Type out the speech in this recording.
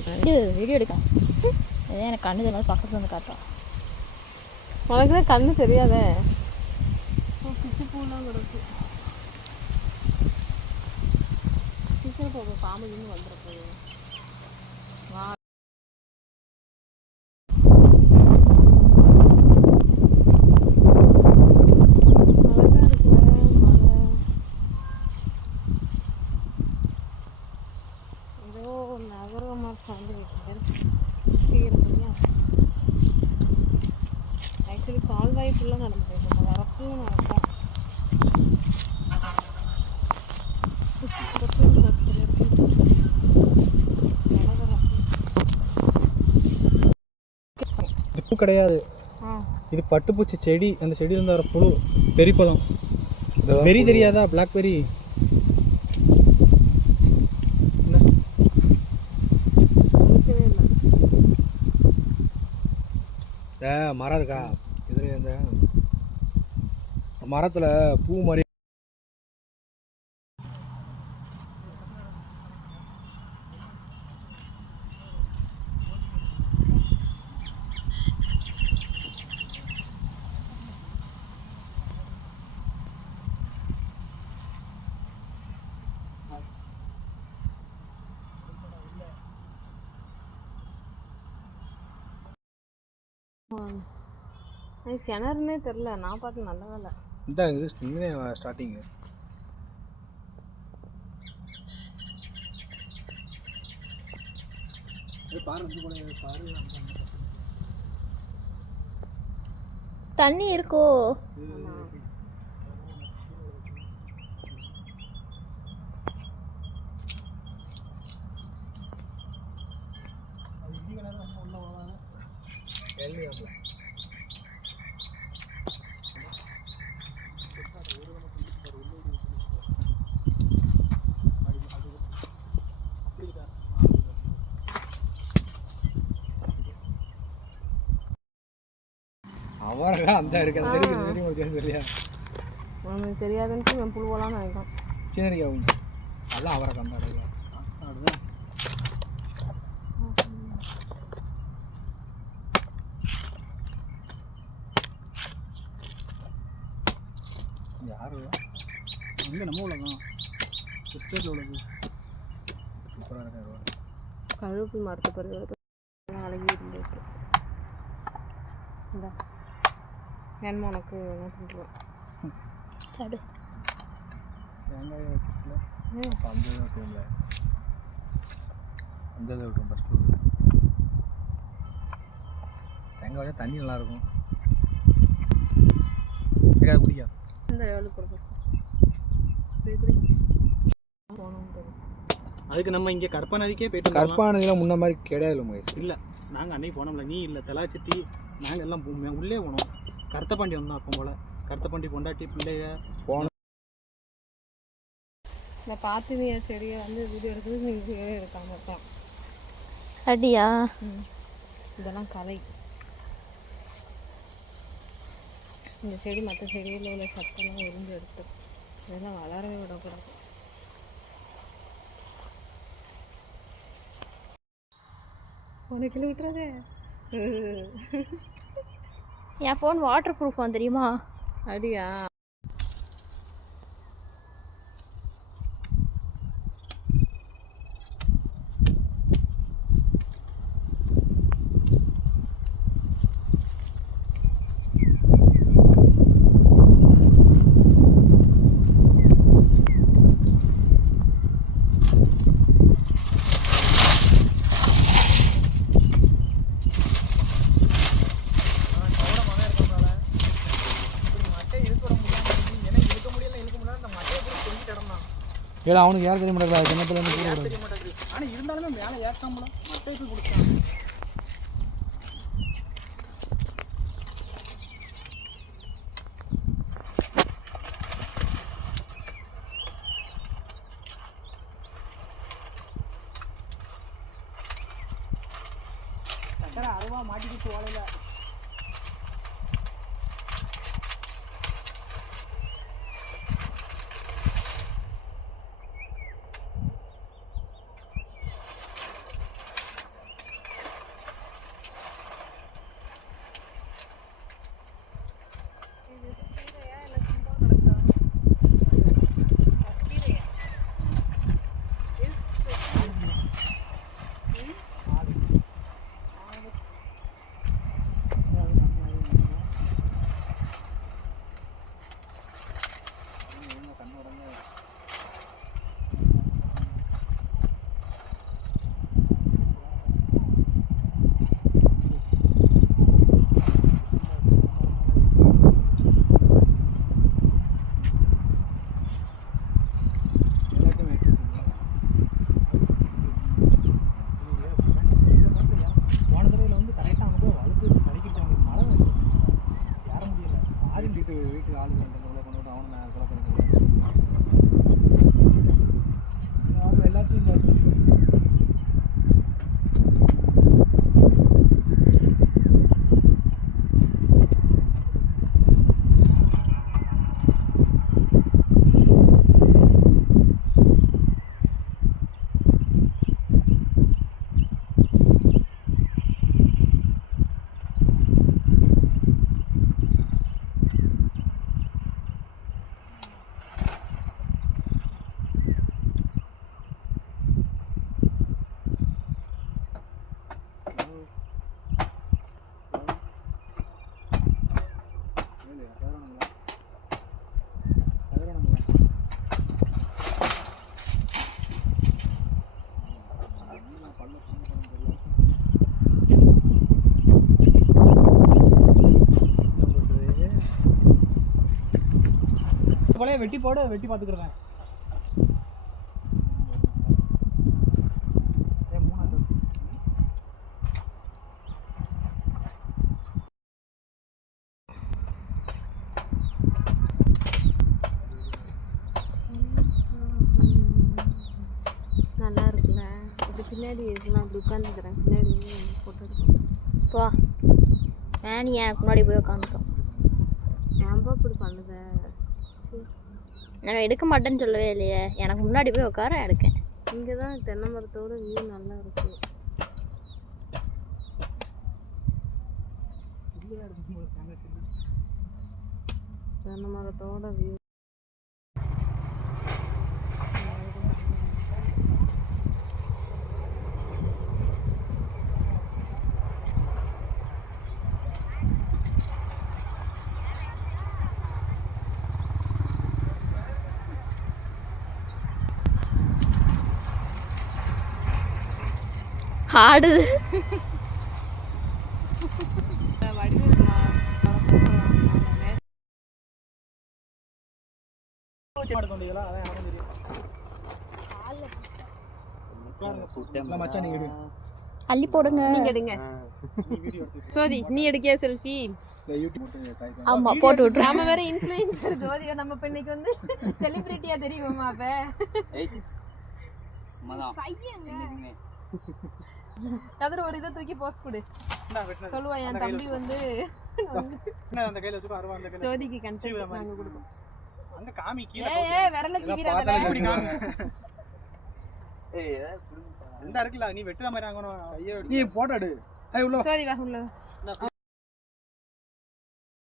எடுக்கணும், வீடியோ எடுக்கலாம். இதே எனக்கு கண்ணு தெரியாது, பக்கத்தில் வந்து காட்டுறோம். உனக்கு தான் கண்ணு தெரியாதே. பிச்சு பூலாம் கிடக்கு. சீக்கிரம் போக பாம்பு இன்னும் வந்துடுறது. வா ஆக்சுவலி கால்வாய் ஃபுல்லாக நடந்து போயிருக்கோம், வரப்பும் நடக்கும். இது பூ கிடையாது, இது பட்டுப்பூச்சி செடி. அந்த செடியிலேருந்து வர புழு பெரிப்பழம். பெரி தெரியாதா? பிளாக்பெரி. மரம் இருக்கா இதில், இந்த மரத்தில் பூ மாதிரி அது கிணறுனே தெரில. நான் பார்த்து நல்ல வேலை. இந்த இது ஸ்டார்டிங்கு. தண்ணி இருக்கோ? அவரக்கா அந்த இருக்கு, அந்த செடி செடி உங்களுக்கு தெரியா? உனக்கு தெரியாதுன்ட்டு நான் புழுவெல்லாம் நினைக்கிறேன். சீனரிக்கா உண்டு, அதெல்லாம் அவரக்கா அந்த இடத்துல. அதுதான் யாரு அங்கே நம்ம உள்ளதான் ஸ்டேட்டில் உள்ளது. சூப்பராக இருக்காரு. கருவேப்பில் மரத்தை பருவ அழகி இருந்துட்டு இந்த வேணுமா உனக்கு நூற்றுருவா சடு வெங்காயம் வச்சிருச்சுல. அப்போ அந்த விட்டுருல, அந்த இதை விட்டுரும் ஃபஸ்ட்டு. தேங்காய் வச்சா தண்ணி நல்லாயிருக்கும். தேங்காய் குடிக்கா இந்த எவ்வளோ கொடுக்கும் அதுக்கு நம்ம இங்கே கற்பா நதிக்கே போயிட்டு கற்பா நதியெலாம் முன்ன மாதிரி கிடையாது மகேஷ். இல்லை, நாங்கள் அன்னைக்கு போனோம்ல, நீ இல்லை, தெலாச்சித்தி நாங்கள் எல்லாம் உள்ளே போனோம். கருத்தப்பாண்டி வந்தோம் அப்போ போல். கருத்தப்பாண்டி பொண்டாட்டி பிள்ளைய போனோம். இந்த பாத்தினிய செடியை வந்து வீடியோ எடுக்கிறது நீங்கள் இருக்காம இருக்கலாம். அடியா? இதெல்லாம் கலை. இந்த செடி மற்ற செடிகளில் உள்ள சத்தெல்லாம் உறிஞ்சு எடுத்து இதெல்லாம் வளரவே விடக்கூடாது. உனக்கு விட்டுறதே. என் ஃபோன் வாட்டர் ப்ரூஃப் தெரியுமா? அடியா? ஏன்னா அவனுக்கு யார் தெரிய மாட்டேங்கிறா, கிணத்துலேருந்து கூட தெரிய மாட்டேங்குது. ஆனால் இருந்தாலுமே மேலே ஏற்றாமல மட்டைக்கு கொடுத்தாங்க. சக்கரை அருவா மாட்டிக்கிட்டு ஓலையில். வீட்டு ஆளுங்க உள்ள கொண்டு விட்டு அவனை நான் கொலை பண்ணிக்கிறேன். அவங்க எல்லாத்தையும் போல வெட்டி போட வெட்டி பார்த்துக்கிறேன். நல்லா இருக்குல்ல. இது பின்னாடி நான் அப்படி உட்காந்துக்கிறேன். பின்னாடி போட்டோ எடுக்கணும். போ நீ எனக்கு முன்னாடி போய் உட்காந்துக்கோ. ஏன்பா இப்படி பண்ணுத? நான் எடுக்க மாட்டேன்னு சொல்லவே இல்லையே. எனக்கு முன்னாடி போய் உட்கார எடுக்கேன். இங்கே தான் தென்னை மரத்தோட வியூ நல்லா இருக்கு. தென்னை மரத்தோட வியூ ஆடுது. அள்ளி போடுங்க. நீங்க எடுங்க. சோதி நீ எடுக்கியா செல்ஃபி? ஆமா போட்டு விட்டுரு. நாம வேற இன்ஃப்ளூயன்சர் ஜோதியா. நம்ம இப்ப இன்னைக்கு வந்து செலிபிரிட்டியா தெரியுமா? அப்ப கதிர ஒரு இதை தூக்கி போஸ்ட் கொடு. சொல்லுவா என் தம்பி வந்து ஜோதிக்கு கன்செப்ட் நாங்க கொடுப்போம். அங்க காமி கீழ விரல சிவிராதல. இந்த இருக்குல நீ வெட்டுற மாதிரி ஆகணும். ஐயோ நீ போட்டோ எடு. ஐ உள்ள ஜோதி வா உள்ள.